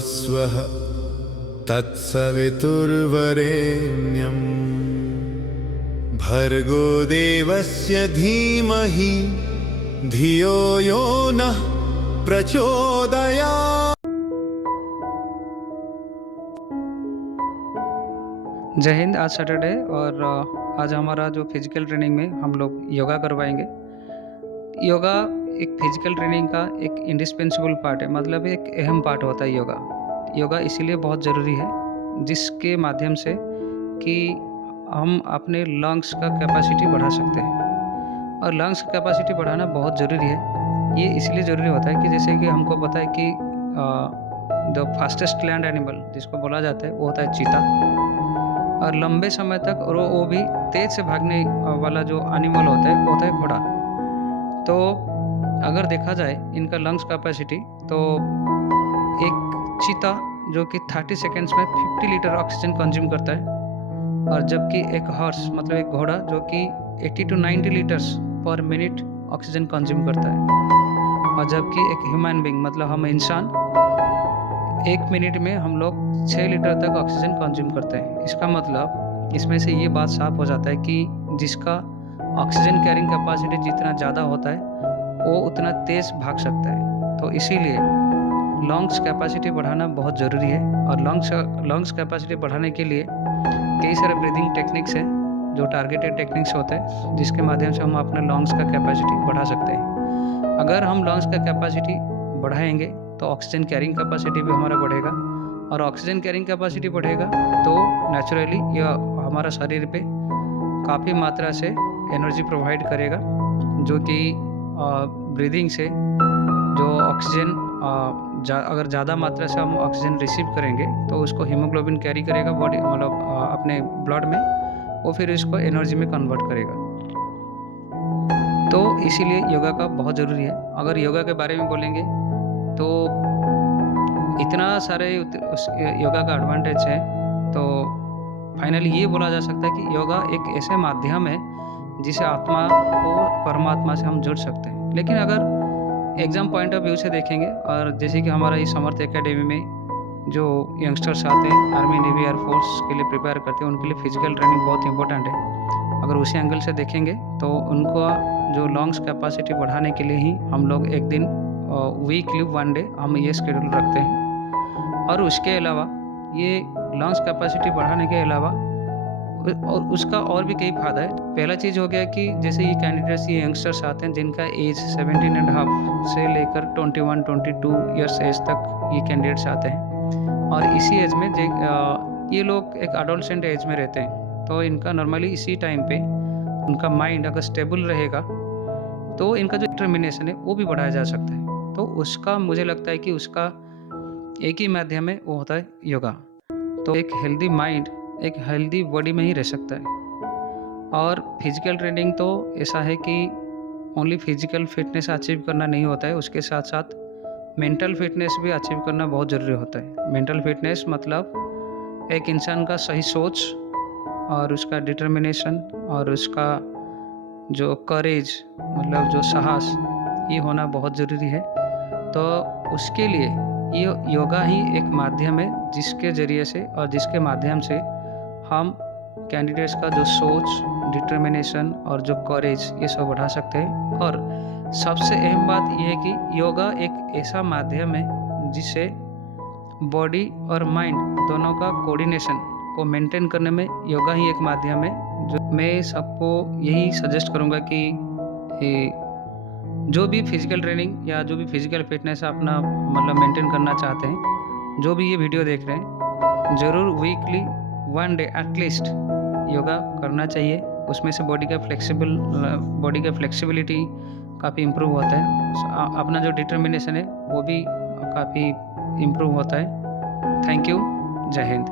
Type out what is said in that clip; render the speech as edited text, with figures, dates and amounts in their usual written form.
स्वः तत्सवितुर्वरेण्यं भर्गो देवस्य धीमहि धियो यो नः प्रचोदयात्। जय हिंद। आज सैटरडे और आज हमारा जो फिजिकल ट्रेनिंग में हम लोग योगा करवाएंगे। योगा एक फिजिकल ट्रेनिंग का एक इंडिस्पेंसिबल पार्ट है, मतलब एक अहम पार्ट होता है योगा। योगा इसीलिए बहुत ज़रूरी है जिसके माध्यम से कि हम अपने लंग्स का कैपेसिटी बढ़ा सकते हैं, और लंग्स की कैपेसिटी बढ़ाना बहुत ज़रूरी है। ये इसलिए ज़रूरी होता है कि जैसे कि हमको पता है कि द फास्टेस्ट लैंड एनिमल जिसको बोला जाता है वो होता है चीता, और लंबे समय तक और वो भी तेज़ से भागने वाला जो एनिमल होता है वो होता है घोड़ा। तो अगर देखा जाए इनका लंग्स कैपेसिटी, तो एक चीता जो कि 30 सेकेंड्स में 50 लीटर ऑक्सीजन कंज्यूम करता है, और जबकि एक हॉर्स मतलब एक घोड़ा जो कि 80 to 90 लीटर्स पर मिनट ऑक्सीजन कंज्यूम करता है, और जबकि एक ह्यूमन बीइंग मतलब हम इंसान 1 मिनट में हम लोग 6 लीटर तक ऑक्सीजन कंज्यूम करते हैं। इसका मतलब इसमें से ये बात साफ हो जाता है कि जिसका ऑक्सीजन कैरिंग कैपेसिटी जितना ज़्यादा होता है वो उतना तेज़ भाग सकता है। तो इसीलिए लंग्स कैपेसिटी बढ़ाना बहुत ज़रूरी है, और लंग्स कैपेसिटी बढ़ाने के लिए कई सारे ब्रीदिंग टेक्निक्स हैं जो टारगेटेड टेक्निक्स होते हैं, जिसके माध्यम से हम अपने लंग्स का कैपेसिटी बढ़ा सकते हैं। अगर हम लंग्स का कैपेसिटी बढ़ाएंगे तो ऑक्सीजन कैरिंग कैपेसिटी भी हमारा बढ़ेगा, और ऑक्सीजन कैरिंग कैपेसिटी बढ़ेगा तो नेचुरली यह हमारा शरीर पे काफ़ी मात्रा से एनर्जी प्रोवाइड करेगा, जो कि ब्रीदिंग से जो ऑक्सीजन अगर ज़्यादा मात्रा से हम ऑक्सीजन रिसीव करेंगे तो उसको हीमोग्लोबिन कैरी करेगा बॉडी मतलब अपने ब्लड में, वो फिर इसको एनर्जी में कन्वर्ट करेगा। तो इसीलिए योगा का बहुत ज़रूरी है। अगर योगा के बारे में बोलेंगे तो इतना सारे योगा का एडवांटेज है, तो फाइनली ये बोला जा सकता है कि योगा एक ऐसे माध्यम है जिसे आत्मा को परमात्मा से हम जुड़ सकते हैं। लेकिन अगर एग्ज़ाम पॉइंट ऑफ व्यू से देखेंगे, और जैसे कि हमारा इस समर्थ एकेडमी में जो यंगस्टर्स आते हैं आर्मी नेवी एयरफोर्स के लिए प्रिपेयर करते हैं, उनके लिए फिजिकल ट्रेनिंग बहुत इंपॉर्टेंट है। अगर उसी एंगल से देखेंगे तो उनका जो लंग्स कैपेसिटी बढ़ाने के लिए ही हम लोग एक दिन वीकली 1 डे हम ये शेड्यूल रखते हैं। और उसके अलावा ये लंग्स कैपेसिटी बढ़ाने के अलावा और उसका और भी कई फ़ायदा है। पहला चीज़ हो गया कि जैसे ये कैंडिडेट्स ये यंगस्टर्स आते हैं जिनका एज 17.5 से लेकर 21-22 ईयर्स एज तक ये कैंडिडेट्स आते हैं, और इसी एज में ये लोग एक एडोलसेंट एज में रहते हैं। तो इनका नॉर्मली इसी टाइम पे उनका माइंड अगर स्टेबल रहेगा तो इनका जो डिटर्मिनेशन है वो भी बढ़ाया जा सकता है। तो उसका मुझे लगता है कि उसका एक ही माध्यम है, वो होता है योगा। तो एक हेल्दी माइंड एक हेल्दी बॉडी में ही रह सकता है। और फिजिकल ट्रेनिंग तो ऐसा है कि ओनली फिजिकल फिटनेस अचीव करना नहीं होता है, उसके साथ साथ मेंटल फिटनेस भी अचीव करना बहुत ज़रूरी होता है। मेंटल फिटनेस मतलब एक इंसान का सही सोच और उसका डिटर्मिनेशन और उसका जो करेज मतलब जो साहस, ये होना बहुत ज़रूरी है। तो उसके लिए ये योगा ही एक माध्यम है जिसके ज़रिए से और जिसके माध्यम से हम कैंडिडेट्स का जो सोच, डिटर्मिनेशन और जो करेज ये सब बढ़ा सकते हैं। और सबसे अहम बात यह है कि योगा एक ऐसा माध्यम है जिससे बॉडी और माइंड दोनों का कोऑर्डिनेशन को मेंटेन करने में योगा ही एक माध्यम है। जो मैं सबको यही सजेस्ट करूँगा कि जो भी फिजिकल ट्रेनिंग या जो भी फिजिकल फिटनेस अपना मतलब मेंटेन करना चाहते हैं, जो भी ये वीडियो देख रहे हैं, ज़रूर वीकली 1 डे एटलीस्ट योगा करना चाहिए। उसमें से बॉडी का फ्लेक्सिबिलिटी काफ़ी इम्प्रूव होता है, अपना जो डिटर्मिनेशन है वो भी काफ़ी इम्प्रूव होता है। Thank you. जय हिंद।